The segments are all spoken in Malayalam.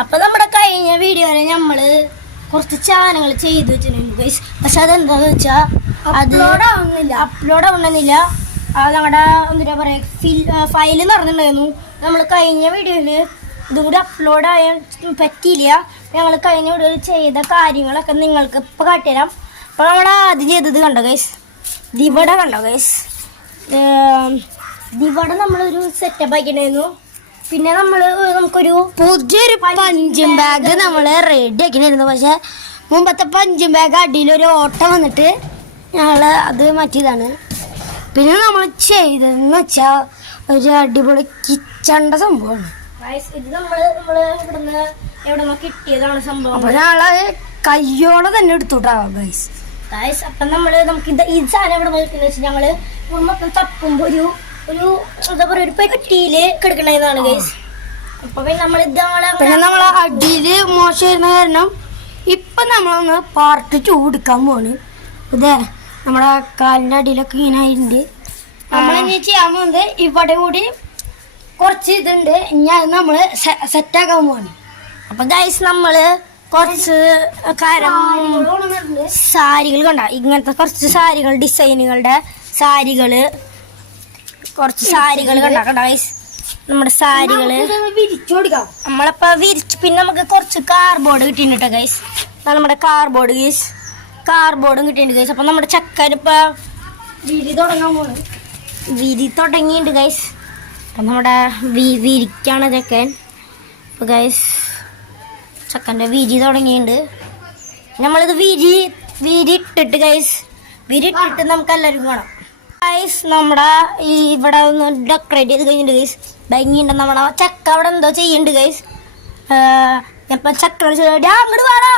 അപ്പൊ നമ്മുടെ കഴിഞ്ഞ വീഡിയോയില് നമ്മള് കുറച്ച് ചാനലുകൾ ചെയ്തു വെച്ചിട്ടുണ്ട് ഗൈസ്. പക്ഷെ അതെന്താന്ന് വെച്ചാ അപ്ലോഡ് ആവുന്നില്ല. അത് ഞങ്ങളുടെ എന്താ പറയാ ഫയല് നിറഞ്ഞിട്ടുണ്ടായിരുന്നു. നമ്മൾ കഴിഞ്ഞ വീഡിയോയില് ഇതും കൂടി അപ്ലോഡ് ആയാൻ പറ്റിയില്ല. ഞങ്ങൾ കഴിഞ്ഞ വീഡിയോയിൽ ചെയ്ത കാര്യങ്ങളൊക്കെ നിങ്ങൾക്ക് ഇപ്പൊ കാട്ടിത്തരാം. അപ്പൊ നമ്മൾ ആദ്യം ചെയ്തത് കണ്ടോ ഗൈസ്, ദിവട കണ്ടോ ഗൈസ്. ദിവട നമ്മളൊരു സെറ്റപ്പ് ആക്കിയിട്ടുണ്ടായിരുന്നു. പിന്നെ നമുക്കൊരു പുതിയൊരു പഞ്ചിങ് ബാഗ് നമ്മൾ റെഡി ആക്കിയിരുന്നു. പക്ഷെ മുമ്പത്തെ പഞ്ചിങ് ബാഗ് അടിയിലൊരു ഓട്ടം വന്നിട്ട് ഞങ്ങൾ അത് മാറ്റിയതാണ്. പിന്നെ നമ്മൾ ചെയ്തതെന്ന് വെച്ചാൽ ഒരു അടിപൊളി കിച്ചണിന്റെ സംഭവമാണ്. ഇത് നമ്മള് ഇവിടുന്ന് എവിടെ കിട്ടിയതാണ് സംഭവം. അപ്പൊ ഞങ്ങള് കയ്യോടെ തന്നെ എടുത്തോട്ടാവാം ഗൈസ്. അപ്പൊ നമുക്ക് ഈ സാധനം എവിടെ നോക്കുന്ന വെച്ചാൽ ഞങ്ങള് മൊത്തം തപ്പുമ്പോ ഒരു എന്താ പറയാ ഒരു പെട്ടിയില് കിടക്കണതാണ് ഗൈസ്. അപ്പൊ പിന്നെ നമ്മളെ അടിയില് മോശം വരുന്ന കാരണം ഇപ്പൊ നമ്മളൊന്ന് പാർട്ട് 2 എടുക്കാൻ പോണ്. ഇതേ നമ്മുടെ കാലിന്റെ അടിയിലൊക്കെ ഇങ്ങനെ ആയിട്ടുണ്ട്. നമ്മളിനി ചെയ്യാൻ പോകുന്നത് ഇവിടെ കൂടി കുറച്ച് ഇതുണ്ട്. ഇനി അത് നമ്മള് സെറ്റാക്കാൻ പോവാണ്. അപ്പൊ ഗൈസ് നമ്മള് കുറച്ച് സാരികൾ കണ്ട, ഇങ്ങനത്തെ കുറച്ച് സാരികൾ, ഡിസൈനുകളുടെ സാരികള്, കുറച്ച് സാരികൾ കണ്ട ഗൈസ്. നമ്മുടെ സാരികള് വിരിച്ചു കൊടുക്കാം. നമ്മളിപ്പോ വിരിച്ചു. പിന്നെ നമുക്ക് കുറച്ച് കാർഡ്ബോർഡ് കിട്ടിയിട്ടുണ്ട് ഗൈസ്. നമ്മുടെ കാർഡ്ബോർഡ് ഗൈസ്, കാർഡ്ബോർഡും കിട്ടിയിട്ടുണ്ട് ഗൈസ്. അപ്പൊ നമ്മുടെ ചക്കനിപ്പോ വിരി തുടങ്ങാൻ പോണ്. വിരി തുടങ്ങിയിട്ടുണ്ട് ഗൈസ്. അപ്പം നമ്മുടെ വിരിക്കാണ് ചക്കൻ. അപ്പോൾ ഗൈസ് ചക്കൻ്റെ വിരി തുടങ്ങിയിട്ടുണ്ട്. നമ്മളിത് വിരി ഇട്ടിട്ട് ഗൈസ്, വിരി ഇട്ടിട്ട് നമുക്ക് എല്ലാവരും കാണാം ഗൈസ്. നമ്മുടെ ഈ ഇവിടെ ഒന്ന് ഡെക്കറേറ്റ് ചെയ്ത് കഴിഞ്ഞിട്ട് ഗൈസ് ഭംഗിയുണ്ട്. നമ്മുടെ ചക്ക അവിടെ എന്തോ ചെയ്യുന്നുണ്ട് ഗൈസ്. ഇപ്പം ചക്ക ഇങ്ങോട്ട് വാടോ,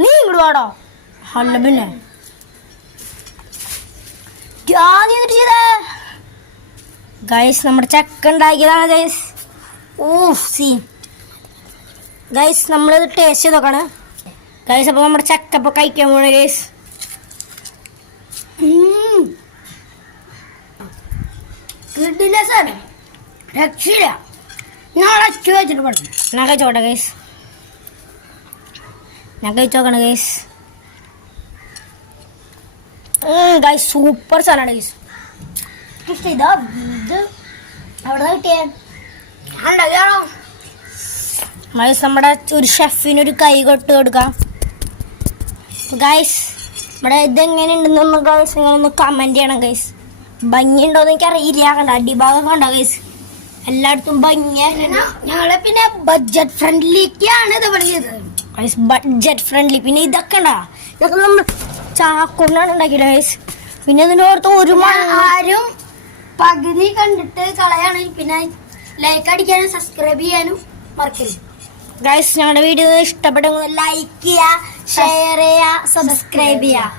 നീ ഇങ്ങോട്ട് വാടോ. അല്ല പിന്നെ നീ എന്നിട്ട് ചെയ്തേ ഗൈസ്. നമ്മുടെ ചക്ക ഉണ്ടാക്കിയതാണ് ഗൈസ്. സീ ഗൈസ് നമ്മളിത് ടേസ്റ്റ് ചെയ്ത് നോക്കാണ് ഗൈസ്. അപ്പോൾ നമ്മുടെ ചക്ക ഇപ്പോൾ കഴിക്കാൻ പോണേ ഗൈസ്. കിട്ടില്ല സാർ, രക്ഷയില്ല. ഞാൻ അച്ചു വെച്ചിട്ട് പഠിച്ചു. ഞാൻ കഴിച്ചോട്ടെ ഗൈസ്, ഞാൻ കഴിച്ചു നോക്കണം ഗൈസ്. ഗൈസ് സൂപ്പർ സാധനമാണ് ഗൈസ്. ഇതാ ഇത് അവിടെ കിട്ടിയേ ഗൈസ്. നമ്മുടെ ഒരു ഷെഫിനൊരു കൈ കൊട്ട് കൊടുക്കാം ഗൈസ്. നമ്മുടെ ഇതെങ്ങനെയുണ്ടെന്നൊന്ന് ഗൈസ് നിങ്ങളൊന്ന് കമൻറ്റ് ചെയ്യണം ഗൈസ്. ഭംഗിയുണ്ടോയെന്ന് എനിക്ക് അറിയില്ല. കണ്ട അടിഭാഗം കണ്ടോ ഗൈസ്, എല്ലായിടത്തും ഭംഗിയാണ്. ഞങ്ങളെ പിന്നെ ബഡ്ജറ്റ് ഫ്രണ്ട്ലിക്കാണ് ഇത് പണിയത് ഗൈസ്, ബഡ്ജറ്റ് ഫ്രണ്ട്ലി. പിന്നെ ഇതൊക്കെ ഉണ്ടോ, ഇതൊക്കെ നമ്മൾ ചാക്കൊണ്ടാണ് ഉണ്ടാക്കിയത് ഗൈസ്. പിന്നെ ഇതിൻ്റെ ഓർത്ത് ഒരു ആരും പകുതി കണ്ടിട്ട് കളയാണ്. പിന്നെ ലൈക്ക് അടിക്കാനും സബ്സ്ക്രൈബ് ചെയ്യാനും മറക്കരുത് ഗൈസ്. ഞങ്ങളുടെ വീഡിയോ ഇഷ്ടപ്പെട്ടെങ്കിൽ ലൈക്ക് ചെയ്യുക, ഷെയർ ചെയ്യുക, സബ്സ്ക്രൈബ് ചെയ്യുക.